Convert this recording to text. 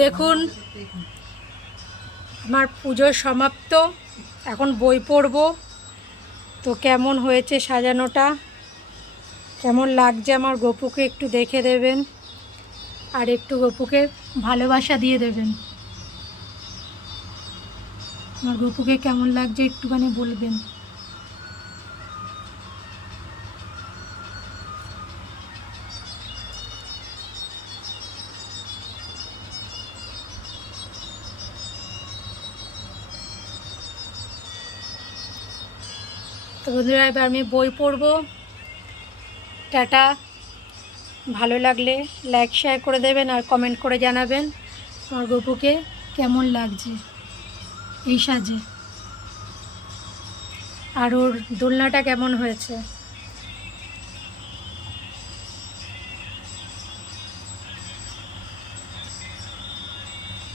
দেখুন আমার পুজো সমাপ্ত, এখন বই পড়ব। তো কেমন হয়েছে সাজানোটা, কেমন লাগছে আমার গপুকে একটু দেখে দেবেন, আর একটু গপুকে ভালোবাসা দিয়ে দেবেন। আমার গপুকে কেমন লাগছে একটুখানি বলবেন। তো বন্ধুরা এবার আমি বই পড়বো। টাটা। ভালো লাগলে লাইক শেয়ার করে দেবেন আর কমেন্ট করে জানাবেন আমার গপুকে কেমন লাগছে এই সাজে, আর ওর দোলনাটা কেমন হয়েছে।